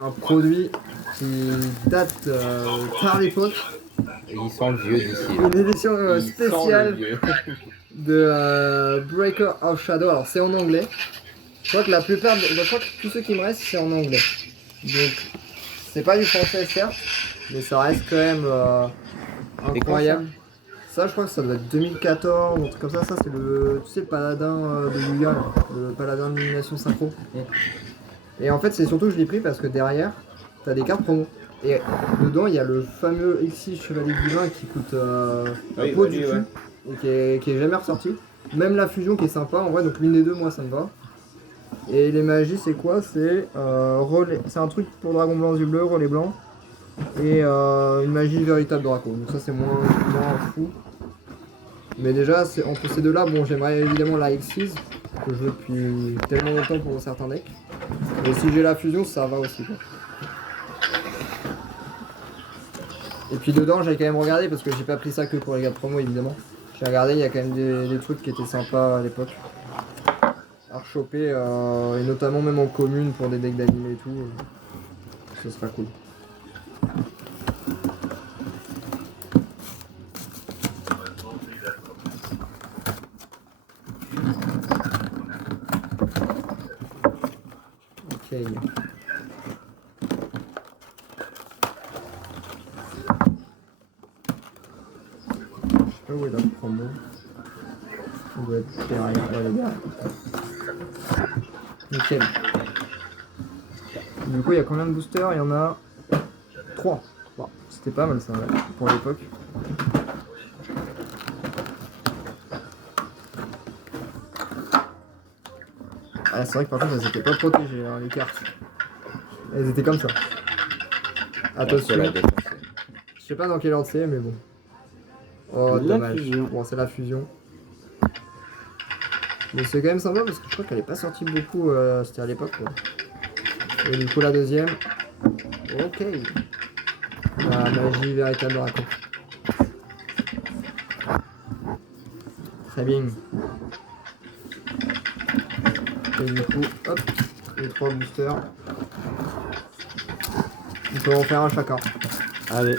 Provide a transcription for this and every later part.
Un produit qui date tard l'époque. Il sent le vieux d'ici. Une édition spéciale de Breaker of Shadow. Alors c'est en anglais. Je crois que je crois que tous ceux qui me restent c'est en anglais. Donc c'est pas du français certes, mais ça reste quand même incroyable. Ça je crois que ça doit être 2014, un truc comme ça. Ça c'est le, tu sais, le paladin de Yuya, là, le paladin d'illumination synchro. Et en fait c'est surtout que je l'ai pris parce que derrière t'as des cartes promo. Et dedans il y a le fameux Xyz Chevalier Divin qui coûte la peau du cul et qui est jamais ressorti. Même la fusion qui est sympa en vrai, donc l'une des deux moi ça me va. Et les magies c'est quoi? C'est c'est un truc pour dragon blanc yeux bleus, relais blanc. Et une magie véritable Draco. Donc ça c'est moins fou. Mais déjà entre ces deux là, bon j'aimerais évidemment la Xyz que je veux depuis tellement longtemps pour certains decks. Et si j'ai la fusion ça va aussi quoi. Et puis dedans j'ai quand même regardé parce que j'ai pas pris ça que pour les gars de promo évidemment. J'ai regardé, il y a quand même des trucs qui étaient sympas à l'époque. À rechoper et notamment même en commune pour des decks d'animé et tout. Ce sera cool. Ok. Je sais pas où est la promo. On doit être derrière. Ouais, les gars. Nickel. Du coup, il y a combien de boosters? Il y en a 3. Bon, c'était pas mal ça, ouais, pour l'époque. Ah, c'est vrai que par contre, elles étaient pas protégées, hein, les cartes. Elles étaient comme ça. Attention. Je sais pas dans quel ordre c'est, mais bon. Oh, dommage. Bon, c'est la fusion. Mais c'est quand même sympa parce que je crois qu'elle est pas sortie beaucoup, c'était à l'époque. Et du coup, la deuxième. Ok. La magie véritable Draco. Très bien. Et du coup, hop, les 3 boosters. On peut en faire un chacun. Allez,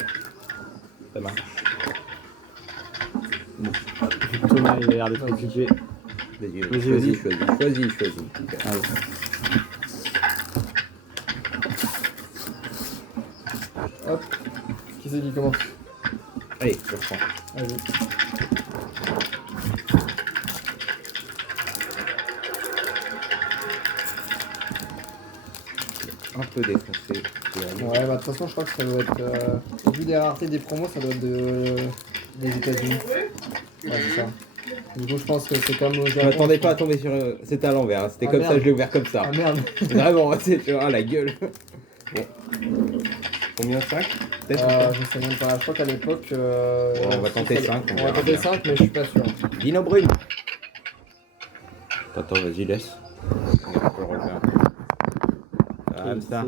ça marche. Bon, Thomas il a l'air d'être occupé. Vas-y, choisis. Allez. Hop, qui c'est qui commence? Allez, je reprends. Allez. Un peu défoncé. Ouais, bah de toute façon, je crois que ça doit être. Au vu des raretés des promos, ça doit être des États-Unis. Ouais, c'est ça. Du coup, je pense que c'est comme au Japon. Je m'attendais pas à tomber sur. C'était à l'envers, hein. C'était comme merde. Ça, je l'ai ouvert comme ça. Ah merde. Vraiment, tu vois, la gueule. Bon. Combien 5 peut-être je sais même pas. Je crois qu'à l'époque. Bon, on va tenter 5. On va tenter 5, mais je suis pas sûr. Dino Brume. Attends, vas-y, laisse. On peut le relever un peu. Comme ça.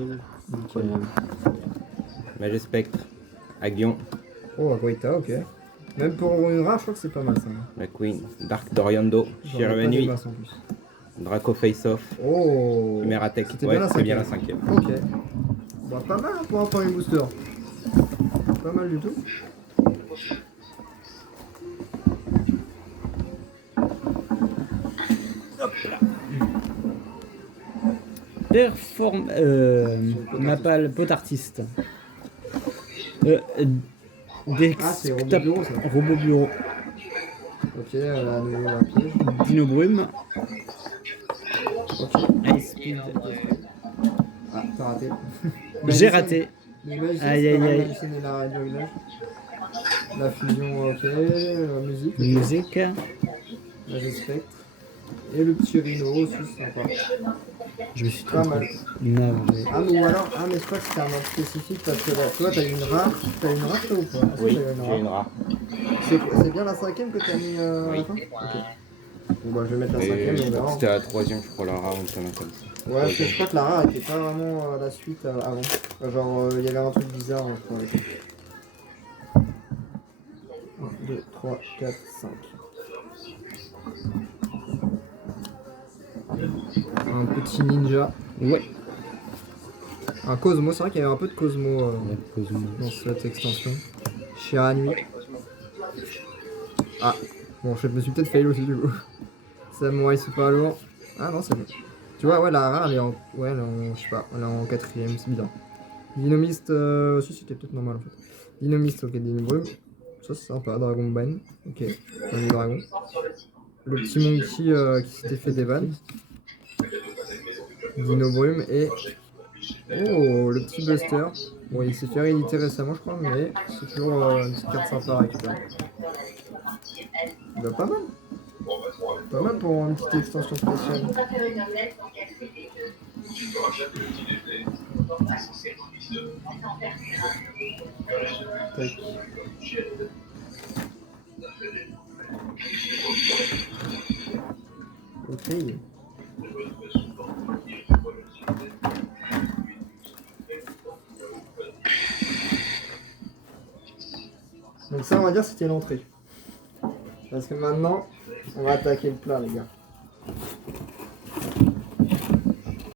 Magie Spectre. Agion. Oh, Aguaita, ok. Même pour une rare, je crois que c'est pas mal ça. La Queen. Dark Doriando. Chirurgie Nuit. Draco Face Off. Oh. Meratech. C'était ouais, c'est bien la 5ème. Ok. Bah, pas mal hein, pour un premier booster. Pas mal du tout. Hop là. Napal pot artiste. C'est Robot Bureau ça. Robot Bureau. Ok, à nouveau un piège. Dino Brume. Ok. Ice Speed. Ah, t'as raté. J'ai raté. Aïe. La fusion, ok. Musique. Musique. Magie Spectre. Et le petit Rhino aussi, sympa. Je me suis pas mal. Navré. Ah, mais ou alors, mais je crois que c'était un ordre spécifique parce que là, toi, t'as une rare. T'as une rare toi ou pas? Oui, j'ai une rare. C'est bien la 5ème que t'as mis à la fin? Ok. Bon, bah, je vais mettre la 5ème, on verra. C'était la 3ème, je crois, la rare, ou ça m'a comme ça. Ouais, parce que je crois que la rare était pas vraiment la suite avant. Genre, il y avait un truc bizarre, je crois. Avec. 1, 2, 3, 4, 5. Un petit ninja. Ouais. Un Cosmo, c'est vrai qu'il y avait un peu de Cosmo Ouais, Cosmo. dans cette extension. Shiranui. Ah, bon, je me suis peut-être fail aussi du coup. Samurai super lourd. Ah non, c'est bon. Tu vois, ouais, la rare, elle est en. Ouais, elle est en. Je sais pas, elle est en 4ème, c'est bizarre. Dynamiste. Si, c'était peut-être normal en fait. Dynamiste, ok, Dynabrume. Ça, c'est sympa. Dragon Ban. Ok, un dragon. Le petit monkey qui s'était fait des vannes. Dinobrume et. Oh, le petit Buster. Bon, il s'est fait rééditer récemment, je crois, mais c'est toujours une petite carte sympa à récupérer. Bah, pas mal. Pas mal pour une petite extension spéciale. Tac. Ok. Donc ça, on va dire, c'était l'entrée. Parce que maintenant, on va attaquer le plat, les gars.